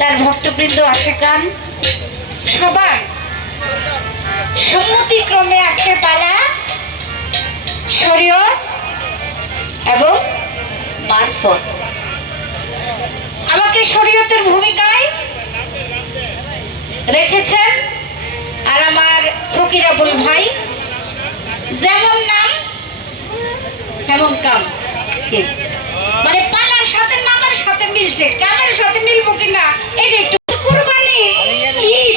তার ভক্তবৃন্দ আশেকান সবার সম্মতিক্রমে আজকে পালা শরীয়ত এবং মারফত। আমাকে শরীয়তের ভূমিকায় রেখেছেন আর আমার ফকির আবুল ভাই, যেমন নাম তেমন কাম, মানে পালার সাথে নামের সাথে মিলছে, কামের সাথে মিলবো কিনা এটা একটু। কুরবানি ঈদ,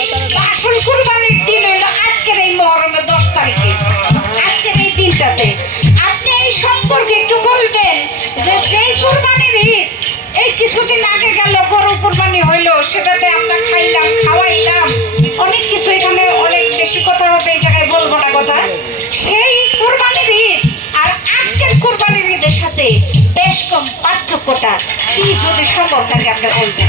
আসল কুরবানির দিন হলো আজকের এই মুহররমের 10 তারিখে, আজকের এই দিনটাতে। আপনি এই সম্পর্কে একটু বলবেন যে যেই কুরবানির ঈদ এই কিছুদিন আগে গেল, গরু কুরবানি হইলো, সেটাতে আমরা খাইলাম, খাওয়াইলাম, অনেক কিছু, এখানে অনেক বেশি কথা হবে, এই জায়গায় বলবো না কথা। সেই কুরবানির ঈদ আর আজকের কুরবানির ঈদের সাথে বেশ কম পার্থক্যটা কি, যদি সম্ভব থাকে আপনি বলবেন।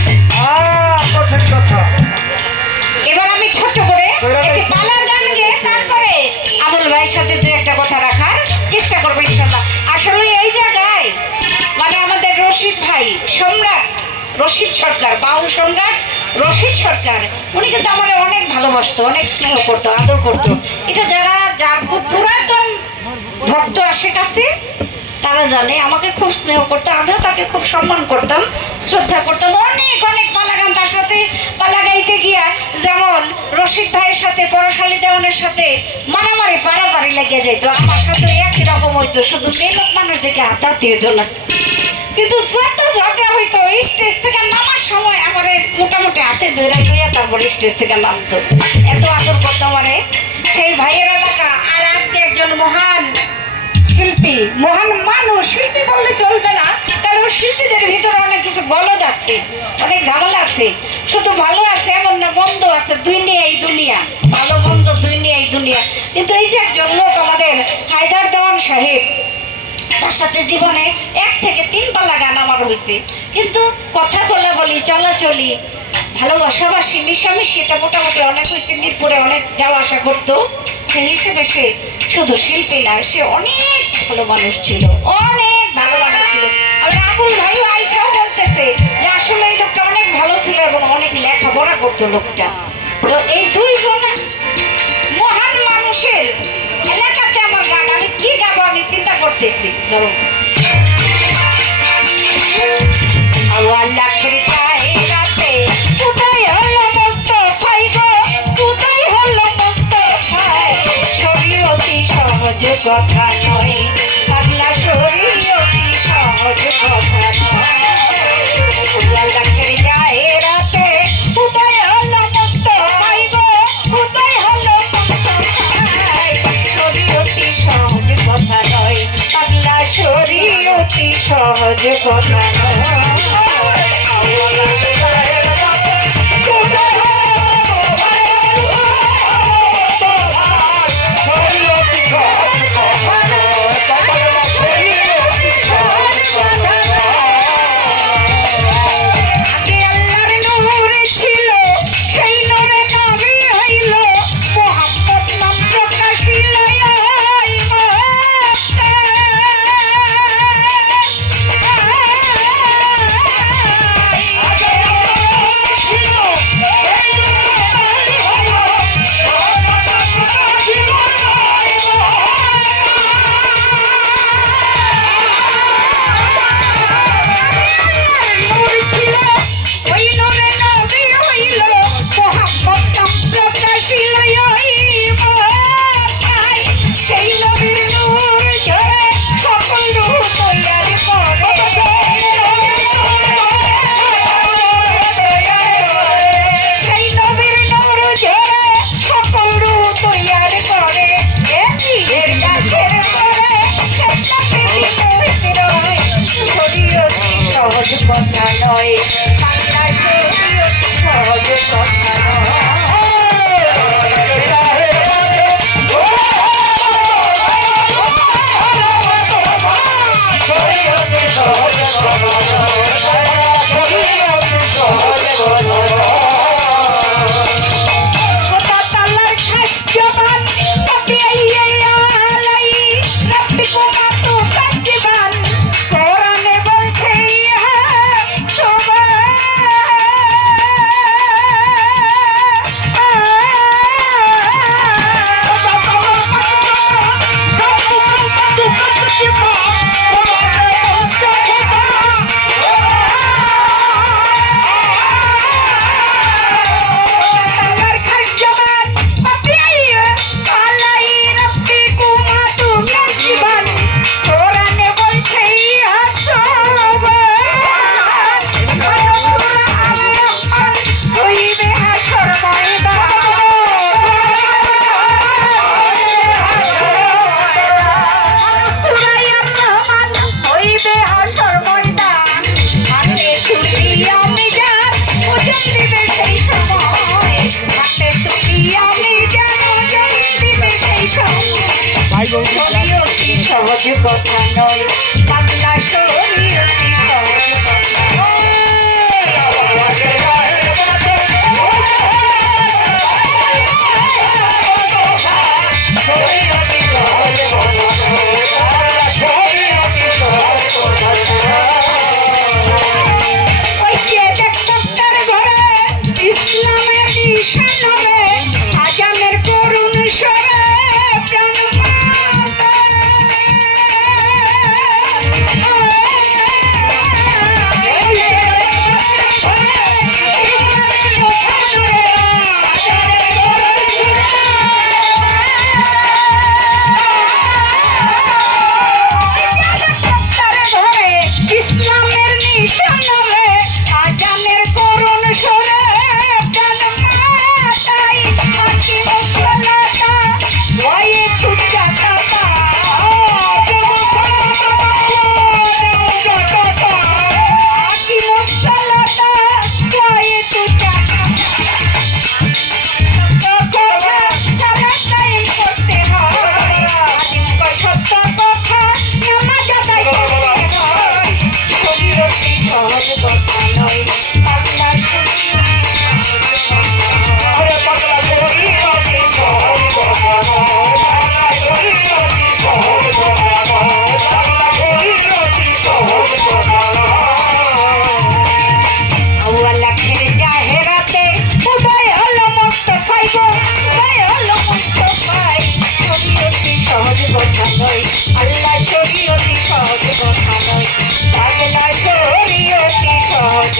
এবার আমি ছোট্ট করে একটি পালা গান গেয়ে তারপরে আবুল ভাইয়ের সাথে দু একটা কথা রাখার চেষ্টা করবো ইনশাল্লাহ। আসলে এই জায়গায় মানে আমাদের রশিদ ভাই, সম্রাট রশিদ সরকার, বাউল সম্রাট রশিদ সরকার, উনি কিন্তু আমার অনেক ভালোবাসতো, অনেক স্নেহ করতো, আদর করতো। এটা যারা যার খুব পুরাতন ভক্ত আসে কাছে তারা জানে, আমাকে খুব স্নেহ করতো, আমিও তাকে খুব সম্মান করতাম, শ্রদ্ধা করতাম। অনেক অনেক পালা গান তার সাথে পালা গাইতে গিয়া যেমন রশিদ ভাইয়ের সাথে পরশালী দেওয়ানের সাথে মারামারি পারাপারি লেগে যাইতো, আমার সাথে একই রকম হইতো, শুধু মেয়ে মানুষ দেখে হাতাহাতি হইতো না। কিন্তু যত ঝগড়া হইতো স্টেজ থেকে নামার সময় আমার মোটামুটি হাতে ধরে লইয়া তারপর স্টেজ থেকে নামতো, এত আদর করতো আমারে সেই ভাইয়ের এলাকা। আর আজকে একজন মহান শিল্পী, মহান মানুষ, শিল্পী বললে চলবে না, কারণ শিল্পীদের ভিতরে অনেক কিছু গলদ আছে, অনেক ঝামেলা আছে, শুধু ভালো আছে এমন না, বন্ধ আছে, দুই নিয়ে এই দুনিয়া, ভালো বন্ধ দুই নিয়ে এই দুনিয়া। কিন্তু এই যে একজন লোক আমাদের হায়দার দেওয়ান সাহেব, তার সাথে জীবনে 1 থেকে 3 পালা গান আমার হয়েছে, কিন্তু কথা বলা বলি, চলাচলি, ভালোবাসাবাসি, মিশামিশি, এটা মোটামুটি অনেক হয়েছে। মিরপুরে অনেক যাওয়া আসা করতো, সেই হিসেবে সে শুধু শিল্পী না, সে অনেক ভালো মানুষ ছিল, অনেক ভালো মানুষ ছিল। আর আবুল ভাইও আইসাও বলতেছে যে আসলে এই লোকটা অনেক ভালো ছিল এবং অনেক লেখাপড়া করতো লোকটা। তো এই দুইজন মহান মানুষের এলাকাতে আমার গান, আমি কি গাবো আমি চিন্তা করতেছি। ধরো আল্লাহের চাইরাতে কোথায় হলো মুস্তাফাই গো, কোথায় হলো মুস্তাফাই, শরীয়তি সহজ কথা নয়, পাগলা শরীয়তি সহজ কথা নয়। আল্লাহের চাইরাতে কোথায় হলো মুস্তাফাই গো, কোথায় হলো মুস্তাফাই, শরীয়তি সহজ কথা নয়, পাগলা শরীয়তি সহজ কথা নয়।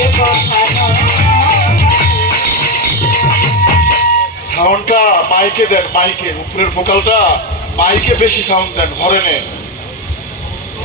এ কথা নয়। সাউন্ডটা মাইকে দেন, মাইকে উপরের ভোকালটা মাইকে বেশি সাউন্ড দেন, হরেনে।